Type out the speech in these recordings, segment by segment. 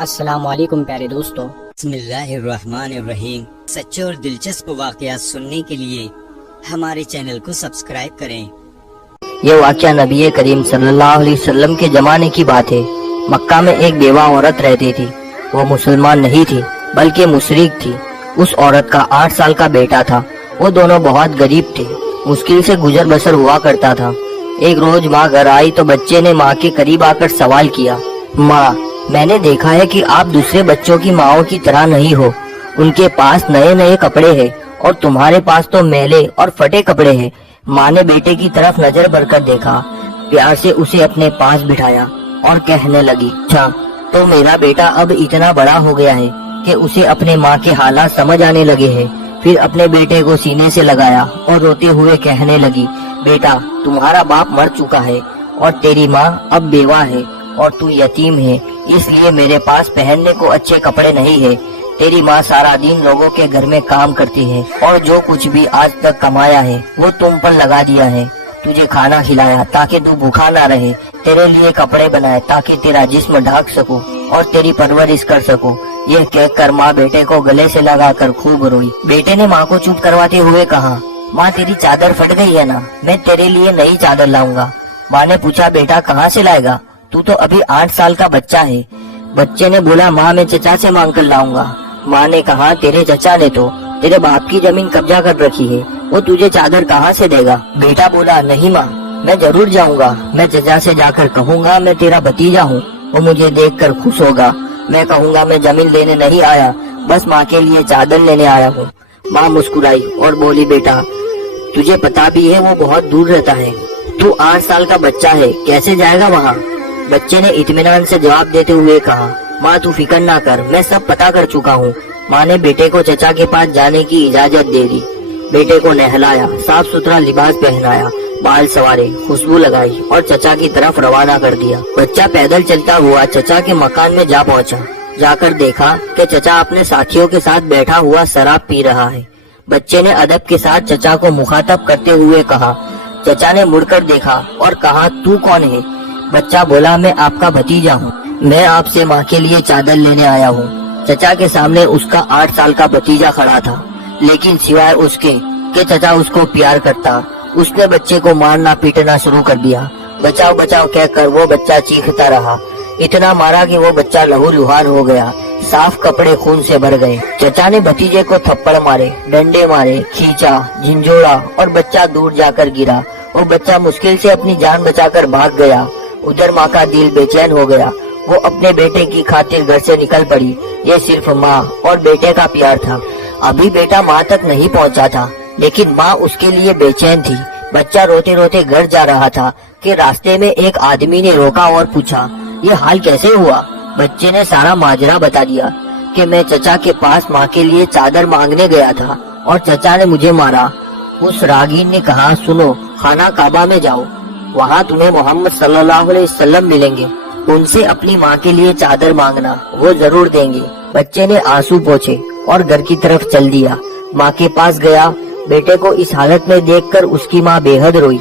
السلام علیکم پیارے دوستو، بسم اللہ الرحمن الرحیم۔ سچے اور دلچسپ واقعات سننے کے لیے ہمارے چینل کو سبسکرائب کریں۔ یہ واقعہ نبی کریم صلی اللہ علیہ وسلم کے زمانے کی بات ہے۔ مکہ میں ایک بیوہ عورت رہتی تھی۔ وہ مسلمان نہیں تھی بلکہ مشرک تھی۔ اس عورت کا 8 سال کا بیٹا تھا۔ وہ دونوں بہت غریب تھے، مشکل سے گزر بسر ہوا کرتا تھا۔ ایک روز ماں گھر آئی تو بچے نے ماں کے قریب آ کر سوال کیا، ماں میں نے دیکھا ہے کہ آپ دوسرے بچوں کی ماؤں کی طرح نہیں ہو۔ ان کے پاس نئے نئے کپڑے ہیں اور تمہارے پاس تو میلے اور پھٹے کپڑے ہیں۔ ماں نے بیٹے کی طرف نظر بھر کر دیکھا، پیار سے اسے اپنے پاس بٹھایا اور کہنے لگی، اچھا تو میرا بیٹا اب اتنا بڑا ہو گیا ہے کہ اسے اپنے ماں کے حالات سمجھ آنے لگے ہیں۔ پھر اپنے بیٹے کو سینے سے لگایا اور روتے ہوئے کہنے لگی، بیٹا تمہارا باپ مر چکا ہے اور تیری ماں اب بیوہ ہے اور تو یتیم ہے، اس لیے میرے پاس پہننے کو اچھے کپڑے نہیں ہے۔ تیری ماں سارا دن لوگوں کے گھر میں کام کرتی ہے اور جو کچھ بھی آج تک کمایا ہے وہ تم پر لگا دیا ہے۔ تجھے کھانا کھلایا تاکہ تو بھوکا نہ رہے، تیرے لیے کپڑے بنائے تاکہ تیرا جسم ڈھانک سکوں اور تیری پرورش کر سکوں۔ یہ کہہ کر ماں بیٹے کو گلے سے لگا کر خوب روئی۔ بیٹے نے ماں کو چپ کرواتے ہوئے کہا، ماں تیری چادر پھٹ گئی ہے نا، میں تیرے لیے نئی چادر لاؤں گا۔ ماں نے پوچھا، بیٹا کہاں سے لائے گا؟ تو ابھی 8 سال کا بچہ ہے۔ بچے نے بولا، ماں میں چچا سے مانگ کر لاؤں گا۔ ماں نے کہا، تیرے چچا نے تو تیرے باپ کی زمین قبضہ کر رکھی ہے، وہ تجھے چادر کہاں سے دے گا؟ بیٹا بولا، نہیں ماں میں ضرور جاؤں گا، میں چچا سے جا کر کہوں گا میں تیرا بھتیجا ہوں، وہ مجھے دیکھ کر خوش ہوگا۔ میں کہوں گا میں زمین لینے نہیں آیا، بس ماں کے لیے چادر لینے آیا ہوں۔ ماں مسکرائی اور بولی، بیٹا تجھے پتا بھی ہے وہ بہت دور رہتا ہے، تو 8 سال کا بچہ ہے، کیسے جائے گا وہاں؟ بچے نے اطمینان سے جواب دیتے ہوئے کہا، ماں تو فکر نہ کر، میں سب پتا کر چکا ہوں۔ ماں نے بیٹے کو چچا کے پاس جانے کی اجازت دے دی۔ بیٹے کو نہلایا، صاف ستھرا لباس پہنایا، بال سوارے، خوشبو لگائی اور چچا کی طرف روانہ کر دیا۔ بچہ پیدل چلتا ہوا چچا کے مکان میں جا پہنچا۔ جا کر دیکھا کہ چچا اپنے ساتھیوں کے ساتھ بیٹھا ہوا شراب پی رہا ہے۔ بچے نے ادب کے ساتھ چچا کو مخاطب کرتے ہوئے کہا۔ چچا نے مڑ کر دیکھا اور کہا، تو کون ہے؟ بچہ بولا، میں آپ کا بھتیجا ہوں، میں آپ سے ماں کے لیے چادر لینے آیا ہوں۔ چچا کے سامنے اس کا 8 سال کا بھتیجا کھڑا تھا، لیکن سوائے اس کے کہ چچا اس کو پیار کرتا، اس نے بچے کو مارنا پیٹنا شروع کر دیا۔ بچاؤ بچاؤ کہہ کر وہ بچہ چیختا رہا، اتنا مارا کہ وہ بچہ لہو لہان ہو گیا، صاف کپڑے خون سے بھر گئے۔ چچا نے بھتیجے کو تھپڑ مارے، ڈنڈے مارے، کھینچا، جھنجھوڑا اور بچہ دور جا کر گرا۔ وہ بچہ مشکل سے اپنی جان بچا کر بھاگ گیا۔ ادھر ماں کا دل بے چین ہو گیا، وہ اپنے بیٹے کی خاطر گھر سے نکل پڑی۔ یہ صرف ماں اور بیٹے کا پیار تھا۔ ابھی بیٹا ماں تک نہیں پہنچا تھا، لیکن ماں اس کے لیے بے چین تھی۔ بچہ روتے روتے گھر جا رہا تھا کہ راستے میں ایک آدمی نے روکا اور پوچھا، یہ حال کیسے ہوا؟ بچے نے سارا ماجرا بتا دیا کہ میں چچا کے پاس ماں کے لیے چادر مانگنے گیا تھا اور چچا نے مجھے مارا۔ اس راگین نے کہا، سنو، خانہ کعبہ میں جاؤ، وہاں تمہیں محمد صلی اللہ علیہ وسلم ملیں گے، ان سے اپنی ماں کے لیے چادر مانگنا، وہ ضرور دیں گے۔ بچے نے آنسو پوچھے اور گھر کی طرف چل دیا۔ ماں کے پاس گیا، بیٹے کو اس حالت میں دیکھ کر اس کی ماں بے حد روئی۔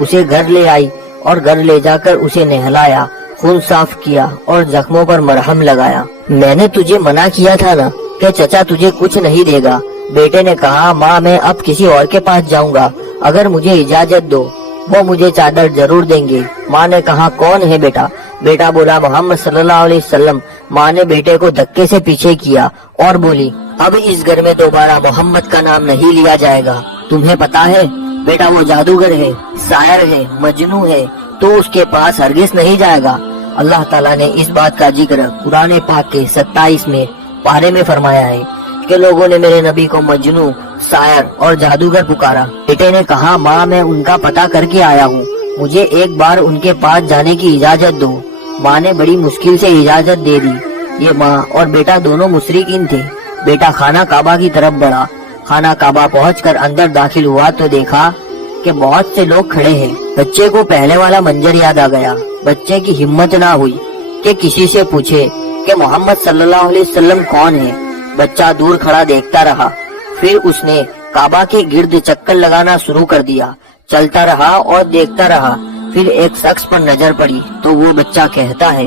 اسے گھر لے آئی اور گھر لے جا کر اسے نہلایا، خون صاف کیا اور زخموں پر مرہم لگایا۔ میں نے تجھے منع کیا تھا نا کہ چچا تجھے کچھ نہیں دے گا؟ بیٹے نے کہا، ماں میں اب کسی اور کے پاس جاؤں گا، اگر مجھے اجازت دو، وہ مجھے چادر ضرور دیں گے۔ ماں نے کہا، کون ہے بیٹا؟ بیٹا بولا، محمد صلی اللہ علیہ وسلم۔ ماں نے بیٹے کو دھکے سے پیچھے کیا اور بولی، اب اس گھر میں دوبارہ محمد کا نام نہیں لیا جائے گا۔ تمہیں پتا ہے بیٹا وہ جادوگر ہے، شاعر ہے، مجنوں ہے، تو اس کے پاس ہرگز نہیں جائے گا۔ اللہ تعالیٰ نے اس بات کا ذکر قرآن پاک کے 27 پارے میں فرمایا ہے کہ لوگوں نے میرے نبی کو مجنوں، شاعر اور جادوگر پکارا۔ بیٹے نے کہا، ماں میں ان کا پتہ کر کے آیا ہوں، مجھے ایک بار ان کے پاس جانے کی اجازت دو۔ ماں نے بڑی مشکل سے اجازت دے دی۔ یہ ماں اور بیٹا دونوں مشرکین تھے۔ بیٹا خانہ کعبہ کی طرف بڑھا۔ خانہ کعبہ پہنچ کر اندر داخل ہوا تو دیکھا کہ بہت سے لوگ کھڑے ہیں۔ بچے کو پہلے والا منظر یاد آ گیا۔ بچے کی ہمت نہ ہوئی کہ کسی سے پوچھے کہ محمد صلی اللہ علیہ وسلم کون ہے۔ بچہ دور کھڑا دیکھتا رہا، پھر اس نے کعبہ کے گرد چکر لگانا شروع کر دیا۔ چلتا رہا اور دیکھتا رہا، پھر ایک شخص پر نظر پڑی تو وہ بچہ کہتا ہے